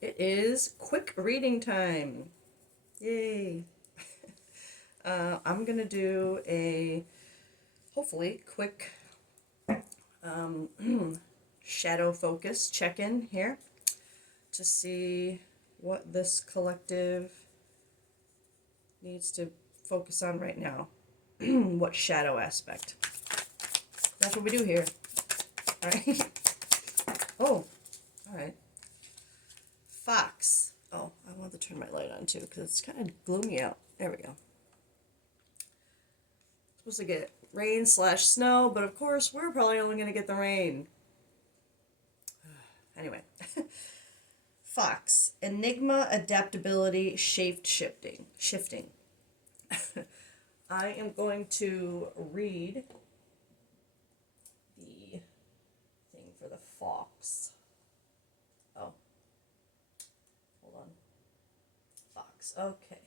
It is quick reading time. Yay. I'm going to do a hopefully quick um, shadow focus check in here to see what this collective needs to focus on right now. What shadow aspect. That's what we do here. Alright. Oh, alright. Fox. Oh, I want to turn my light on too because it's kind of gloomy out. There we go. Supposed to get rain slash snow, but of course we're probably only going to get the rain. Anyway. Fox. Enigma, adaptability, shape shifting. I am going to read the thing for the fox. Oh. Hold on. Fox. Okay.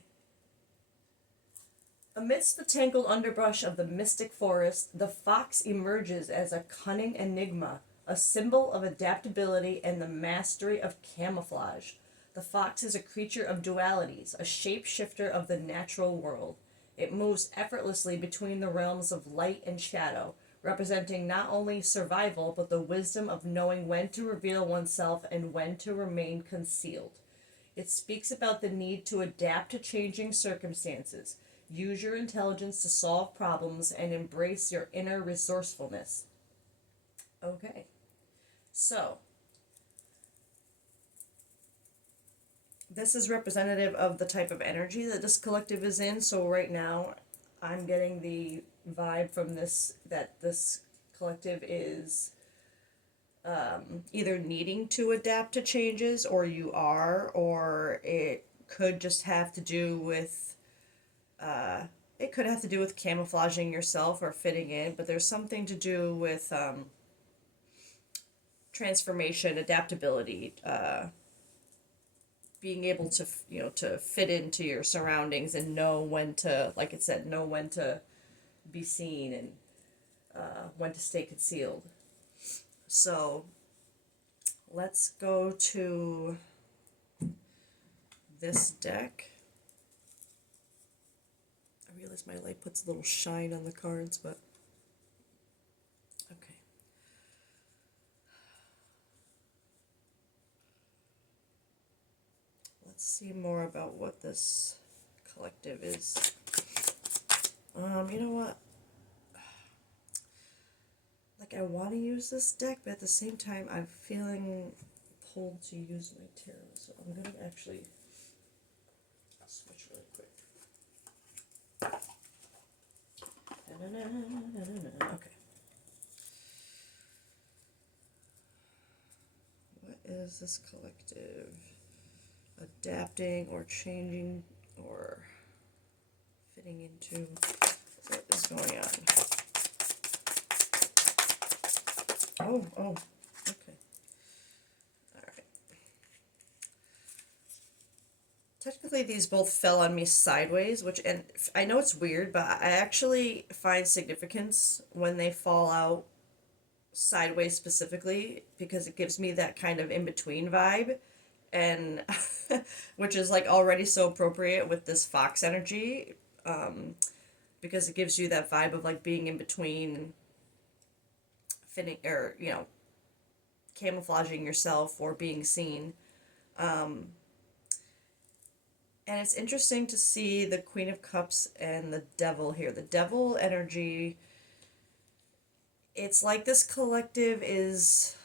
Amidst the tangled underbrush of the mystic forest, the fox emerges as a cunning enigma, a symbol of adaptability and the mastery of camouflage. The fox is a creature of dualities, a shapeshifter of the natural world. It moves effortlessly between the realms of light and shadow, representing not only survival but the wisdom of knowing when to reveal oneself and when to remain concealed. It speaks about the need to adapt to changing circumstances, use your intelligence to solve problems, and embrace your inner resourcefulness. Okay, so this is representative of the type of energy that this collective is in. So right now, I'm getting the vibe from this that this collective is either needing to adapt to changes, or you are, or it could just have to do with it could have to do with camouflaging yourself or fitting in, but there's something to do with transformation, adaptability, being able to to fit into your surroundings and know when to, like it said, know when to be seen and when to stay concealed. So let's go to this deck. I realize my light puts a little shine on the cards, but okay. Let's see more about what this collective is. You know what? Like, I want to use this deck, but at the same time, I'm feeling pulled to use my tarot. So I'm going to actually switch really quick. Okay. What is this collective? Adapting or changing or fitting into? What is going on? Oh, okay. Alright. Technically, these both fell on me sideways, which, and I know it's weird, but I actually find significance when they fall out sideways specifically, because it gives me that kind of in-between vibe, and which is like already so appropriate with this fox energy, because it gives you that vibe of like being in between, fitting, or camouflaging yourself or being seen. And it's interesting to see the Queen of Cups and the Devil here. The Devil energy, it's like this collective is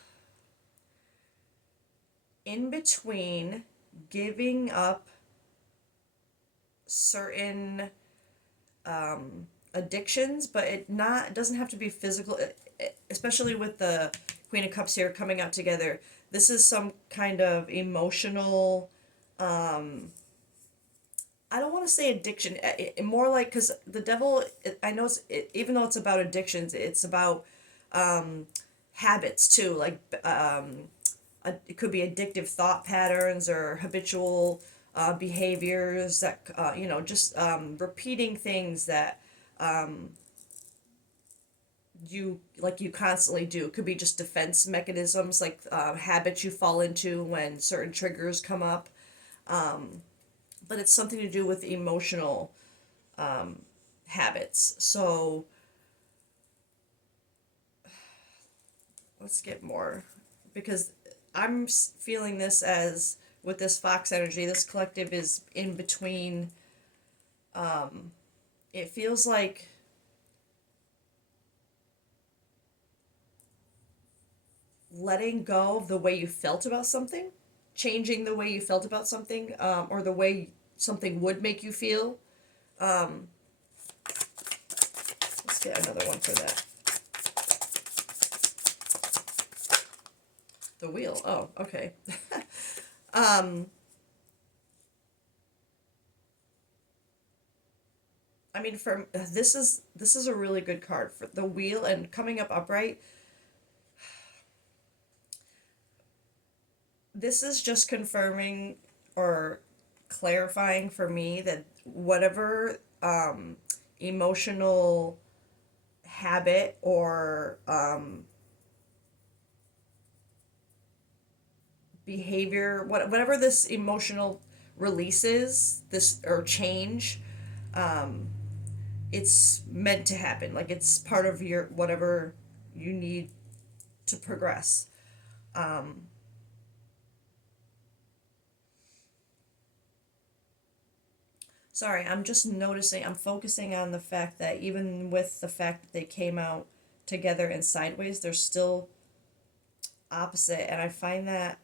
in between giving up certain addictions, but it doesn't have to be physical, especially with the Queen of Cups here coming out together. This is some kind of emotional, I don't want to say addiction, more like, because the devil, I know even though it's about addictions, it's about habits too, like it could be addictive thought patterns or habitual behaviors that just repeating things that you constantly do. It could be just defense mechanisms, like habits you fall into when certain triggers come up. But it's something to do with emotional habits. So let's get more, because I'm feeling this as, with this fox energy, this collective is in between. It feels like letting go of the way you felt about something, changing the way you felt about something, or the way something would make you feel. Um, let's get another one for that. The wheel. Oh, okay. um, I mean, for this is a really good card for the wheel and coming up upright. This is just confirming or clarifying for me that whatever emotional habit or behavior, whatever this emotional release is, this or change, um, it's meant to happen. Like it's part of your whatever you need to progress. Um, Sorry, I'm just noticing, I'm focusing on the fact that even with the fact that they came out together and sideways, they're still opposite, and I find that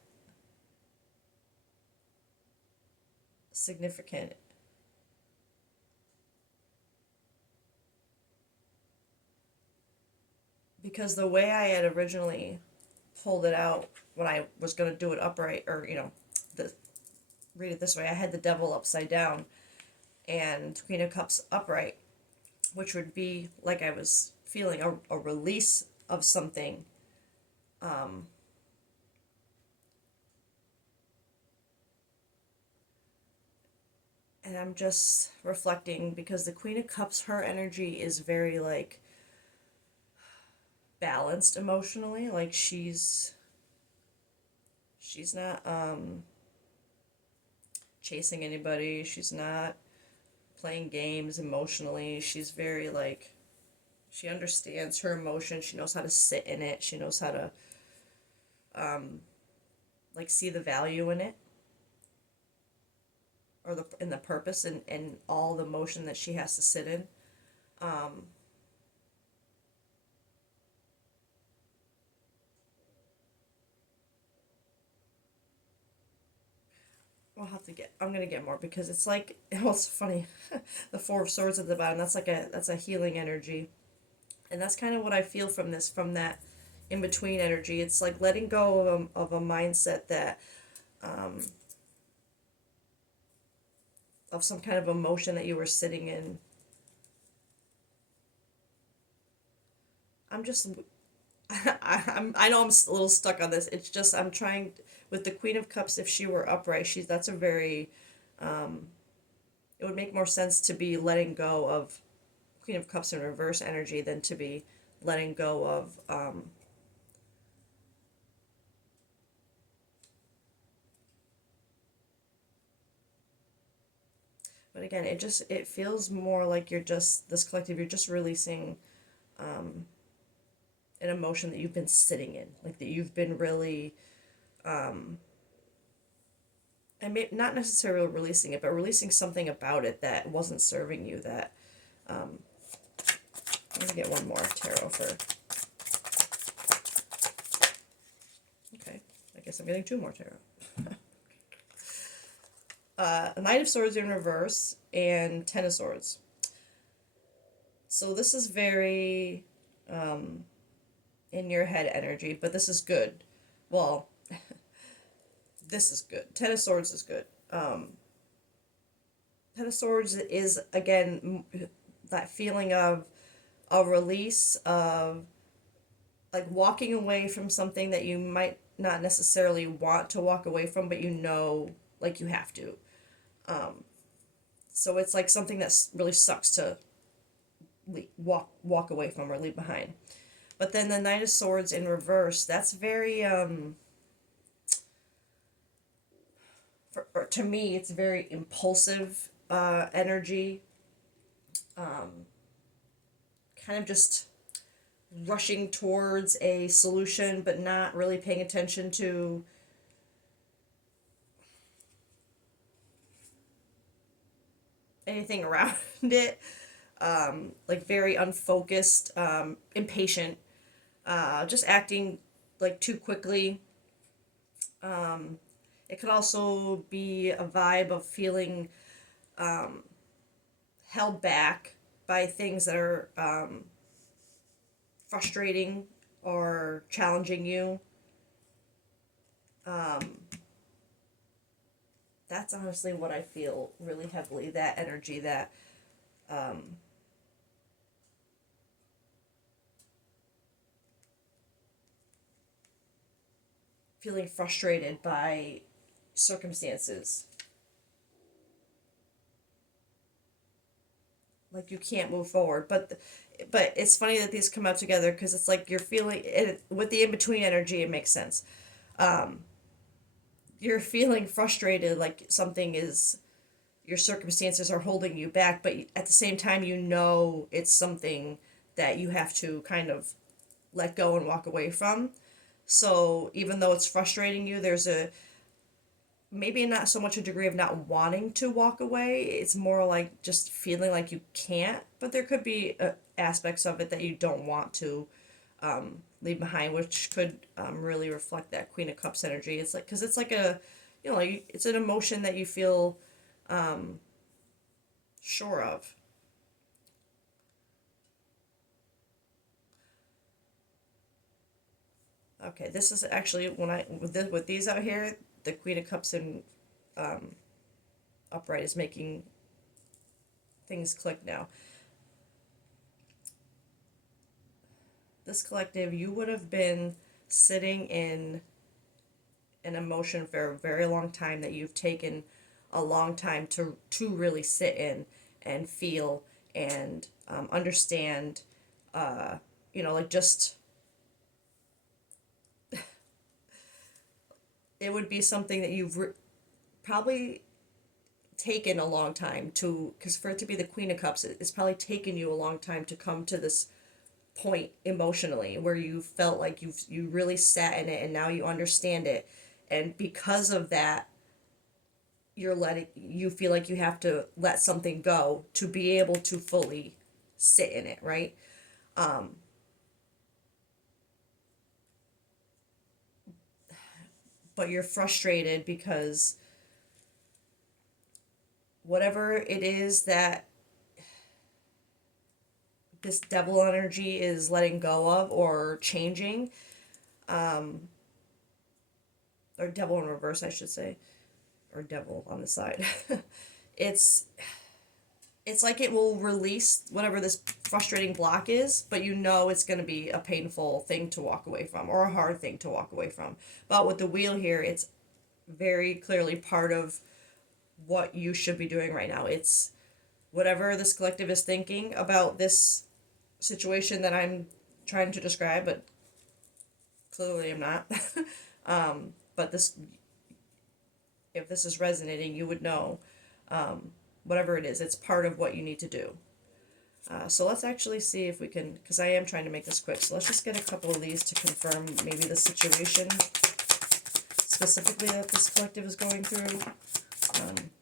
significant because the way I had originally pulled it out when I was going to do it upright, or, the, read it this way, I had the devil upside down and Queen of Cups upright, which would be like I was feeling a release of something. Um, and I'm just reflecting because the Queen of Cups, her energy is very like balanced emotionally. Like she's not chasing anybody. She's not playing games emotionally. She's very like she understands her emotion. She knows how to sit in it. She knows how to like see the value in it or the purpose and all the emotion that she has to sit in. Um, I'll have to get. I'm gonna get more because it's like well, it's funny. The Four of Swords at the bottom. That's a healing energy, and that's kind of what I feel from this, from that in between energy. It's like letting go of a mindset that of some kind of emotion that you were sitting in. I'm just I know I'm a little stuck on this. It's just I'm trying with the Queen of Cups. If she were upright, that's a very it would make more sense to be letting go of Queen of Cups in reverse energy than to be letting go of but again, it feels more like you're just this collective. You're just releasing an emotion that you've been sitting in, like that you've been really and not necessarily releasing it, but releasing something about it that wasn't serving you. That I'm gonna get one more tarot for. Okay, I guess I'm getting two more tarot. A Knight of Swords in reverse and Ten of Swords. So this is very in your head energy, but this is good. Well, this is good. Ten of Swords is good. Ten of Swords is again that feeling of a release of like walking away from something that you might not necessarily want to walk away from, but you know, like you have to. So it's like something that really sucks to walk away from or leave behind. But then the Knight of Swords in reverse, that's very to me it's very impulsive energy, kind of just rushing towards a solution but not really paying attention to anything around it, like very unfocused, impatient, just acting like too quickly. It could also be a vibe of feeling held back by things that are frustrating or challenging you. That's honestly what I feel really heavily, that energy, that feeling frustrated by circumstances. Like you can't move forward. But it's funny that these come out together because it's like you're feeling it with the in between energy. It makes sense. You're feeling frustrated, like something is your circumstances are holding you back, but at the same time you know it's something that you have to kind of let go and walk away from. So even though it's frustrating you, there's a maybe not so much a degree of not wanting to walk away. It's more like just feeling like you can't, but there could be aspects of it that you don't want to leave behind, which could really reflect that Queen of Cups energy. It's like, because it's like a, like it's an emotion that you feel sure of. Okay, this is actually when I with these out here, the Queen of Cups in upright is making things click now. This collective, you would have been sitting in an emotion for a very long time that you've taken a long time to really sit in and feel and understand. Like just it would be something that probably taken a long time to, because for it to be the Queen of Cups, it's probably taken you a long time to come to this point emotionally where you felt like you really sat in it and now you understand it, and because of that you feel like you have to let something go to be able to fully sit in it, right? But you're frustrated because whatever it is that this devil energy is letting go of or changing, or devil in reverse, I should say, or devil on the side. it's it's like it will release whatever this frustrating block is, but you know it's going to be a painful thing to walk away from or a hard thing to walk away from. But with the wheel here, it's very clearly part of what you should be doing right now. It's whatever this collective is thinking about this situation that I'm trying to describe, but clearly I'm not. But this, if this is resonating, you would know, whatever it is, it's part of what you need to do. So let's actually see if we can, because I am trying to make this quick, so let's just get a couple of these to confirm maybe the situation specifically that this collective is going through.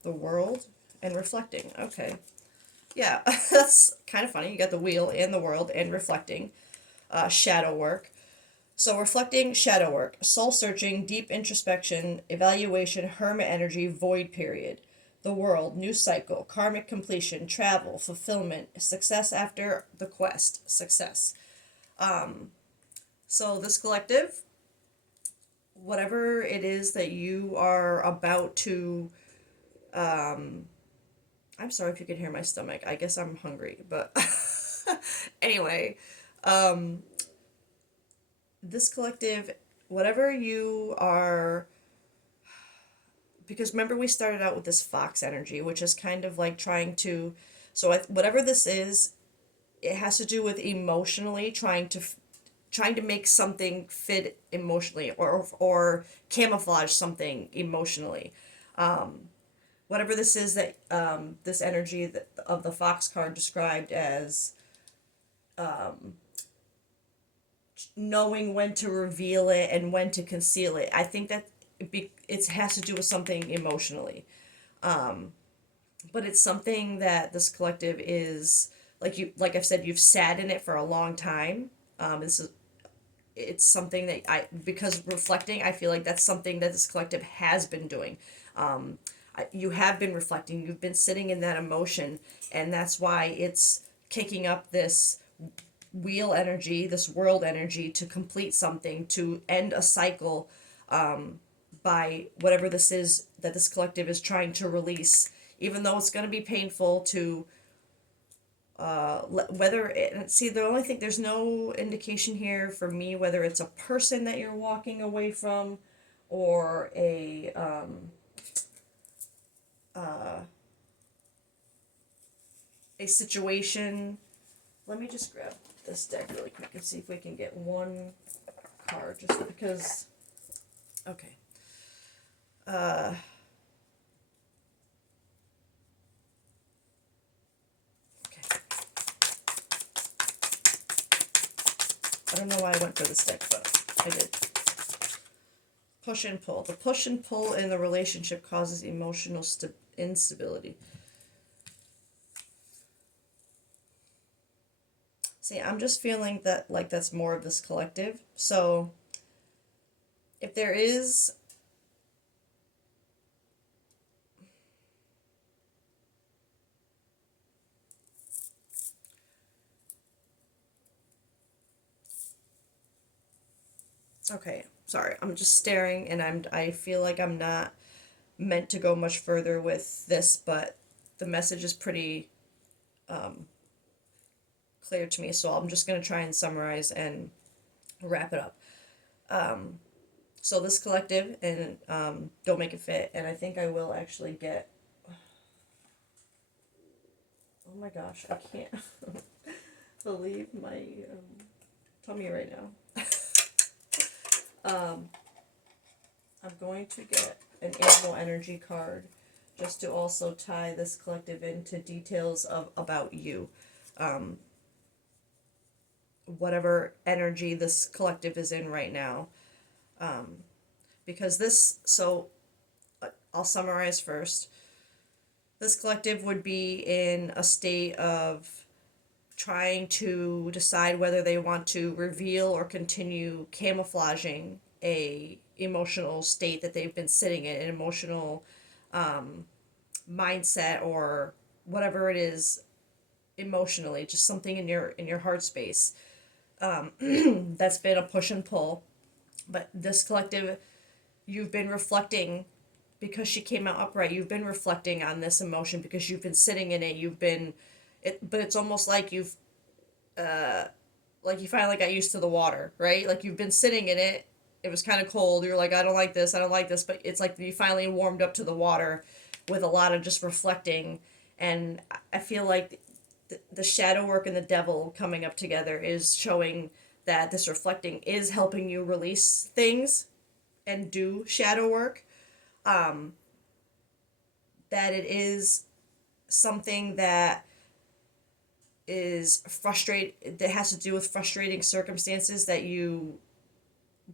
The world and reflecting. Okay. Yeah, that's kind of funny. You got the wheel and the world and reflecting. Shadow work. So reflecting, shadow work, soul searching, deep introspection, evaluation, hermit energy, void period. The world, new cycle, karmic completion, travel, fulfillment, success after the quest, success. So this collective, whatever it is that you are about to, I'm sorry if you can hear my stomach. I guess I'm hungry, but anyway, this collective, whatever you are, because remember we started out with this fox energy, which is kind of like trying to, so whatever this is, it has to do with emotionally trying to trying to make something fit emotionally, or camouflage something emotionally. Whatever this is that this energy that, of the fox card described as knowing when to reveal it and when to conceal it. I think that it has to do with something emotionally. But it's something that this collective is, like I've said, you've sat in it for a long time. This is it's something that because reflecting, I feel like that's something that this collective has been doing. You have been reflecting, you've been sitting in that emotion, and that's why it's kicking up this wheel energy, this world energy, to complete something, to end a cycle, by whatever this is that this collective is trying to release, even though it's going to be painful to whether it, see, the only thing, there's no indication here for me whether it's a person that you're walking away from, or a situation. Let me just grab this deck really quick and see if we can get one card, just because. Okay. Okay. I don't know why I went for this deck, but I did. Push and pull. The push and pull in the relationship causes emotional instability. See, I'm just feeling that like that's more of this collective. So if there is okay, sorry, I'm just staring, and I feel like I'm not meant to go much further with this, but the message is pretty clear to me, so I'm just going to try and summarize and wrap it up. So this collective, and don't make it fit, and I think I will actually get, oh my gosh, I can't believe my tummy right now. I'm going to get an animal energy card just to also tie this collective into details of about you. Whatever energy this collective is in right now. Because this, so I'll summarize first. This collective would be in a state of trying to decide whether they want to reveal or continue camouflaging a emotional state that they've been sitting in, an emotional mindset, or whatever it is emotionally, just something in your heart space, that's been a push and pull. But this collective, you've been reflecting, because she came out upright, you've been reflecting on this emotion because you've been sitting in it, but it's almost like like you finally got used to the water, right? Like you've been sitting in it, it was kind of cold, you're like, I don't like this, I don't like this, but it's like you finally warmed up to the water with a lot of just reflecting. And I feel like the shadow work and the devil coming up together is showing that this reflecting is helping you release things and do shadow work. That it is something that is that has to do with frustrating circumstances that you,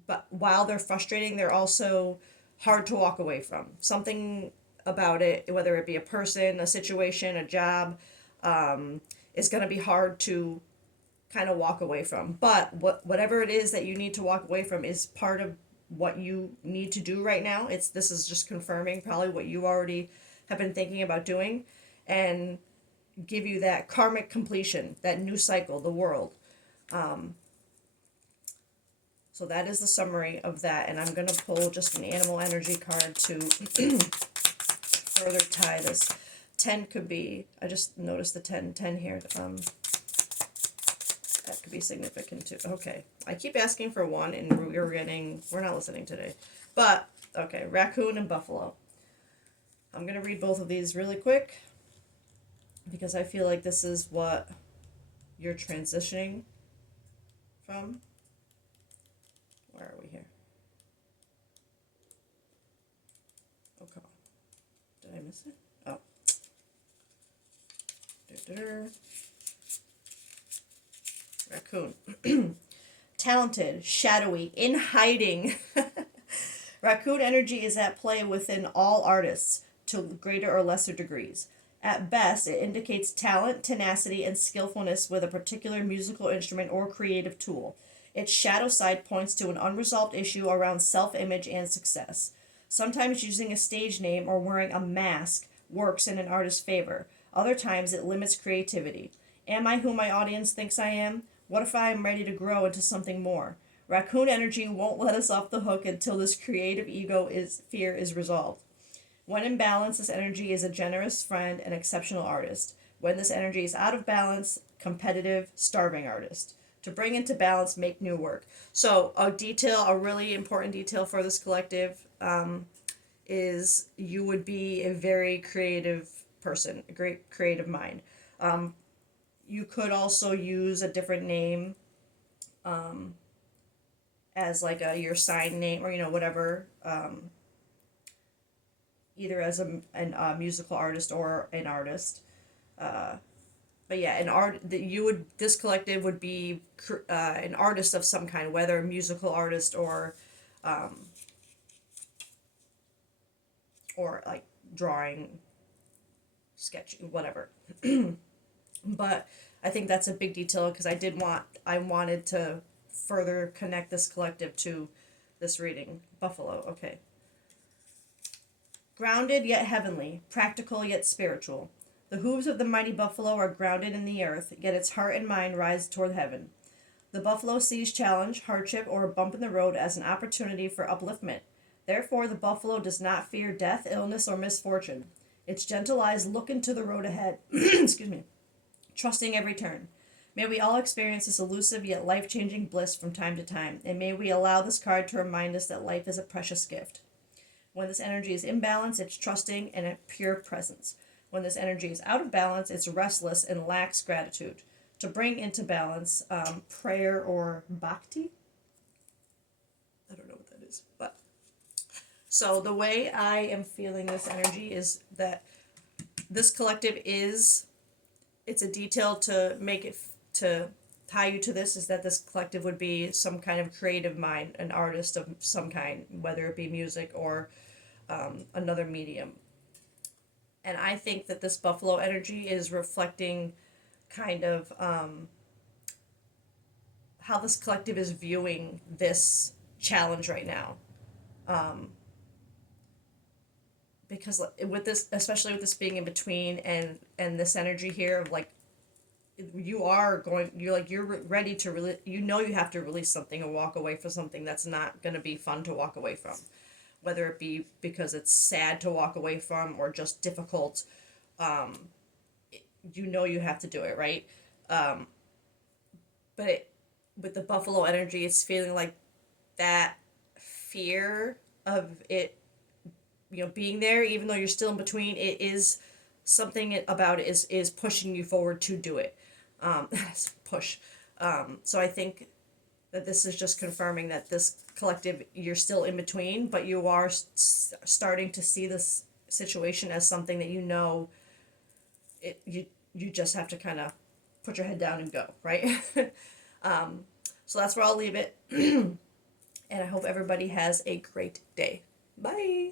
but while they're frustrating, they're also hard to walk away from. Something about it, whether it be a person, a situation, a job, is going to be hard to kind of walk away from. But whatever it is that you need to walk away from is part of what you need to do right now. This is just confirming probably what you already have been thinking about doing, and give you that karmic completion, that new cycle, the world. So that is the summary of that, and I'm going to pull just an animal energy card to further tie this. 10 could be, I just noticed the 10 here. That could be significant too. Okay, I keep asking for one, and we're not listening today. But, okay, raccoon and buffalo. I'm going to read both of these really quick, because I feel like this is what you're transitioning from. Where are we here? Oh, come on. Did I miss it? Oh. Raccoon. Talented, shadowy, in hiding. Raccoon energy is at play within all artists to greater or lesser degrees. At best, it indicates talent, tenacity, and skillfulness with a particular musical instrument or creative tool. Its shadow side points to an unresolved issue around self image and success. Sometimes using a stage name or wearing a mask works in an artist's favor. Other times it limits creativity. Am I who my audience thinks I am? What if I am ready to grow into something more? Raccoon energy won't let us off the hook until this creative fear is resolved. When in balance, this energy is a generous friend and exceptional artist. When this energy is out of balance, competitive, starving artist. To bring into balance, make new work. So a really important detail for this collective is you would be a very creative person, a great creative mind. You could also use a different name as like your sign name or whatever, either as a musical artist or an artist. But yeah, this collective would be an artist of some kind, whether a musical artist or like drawing, sketching, whatever. But I think that's a big detail because I wanted to further connect this collective to this reading. Buffalo, okay. Grounded yet heavenly, practical yet spiritual. The hooves of the mighty buffalo are grounded in the earth, yet its heart and mind rise toward heaven. The buffalo sees challenge, hardship, or a bump in the road as an opportunity for upliftment. Therefore, the buffalo does not fear death, illness, or misfortune. Its gentle eyes look into the road ahead. Excuse me. Trusting every turn. May we all experience this elusive yet life-changing bliss from time to time, and may we allow this card to remind us that life is a precious gift. When this energy is in balance, it's trusting and a pure presence. When this energy is out of balance, it's restless and lacks gratitude. To bring into balance, prayer or bhakti. I don't know what that is, but so the way I am feeling this energy is that this collective it's a detail to make it to tie you to this, is that this collective would be some kind of creative mind, an artist of some kind, whether it be music or another medium. And I think that this buffalo energy is reflecting kind of how this collective is viewing this challenge right now. Because with this, especially with this being in between and this energy here of like, you're ready to you have to release something or walk away from something that's not going to be fun to walk away from, whether it be because it's sad to walk away from or just difficult. You have to do it, right? But with the buffalo energy, it's feeling like that fear of it being there, even though you're still in between, it is something about it is pushing you forward to do it. Push. So I think that this is just confirming that this collective, you're still in between, but you are starting to see this situation as something that you just have to kind of put your head down and go, right? So that's where I'll leave it. And I hope everybody has a great day. Bye.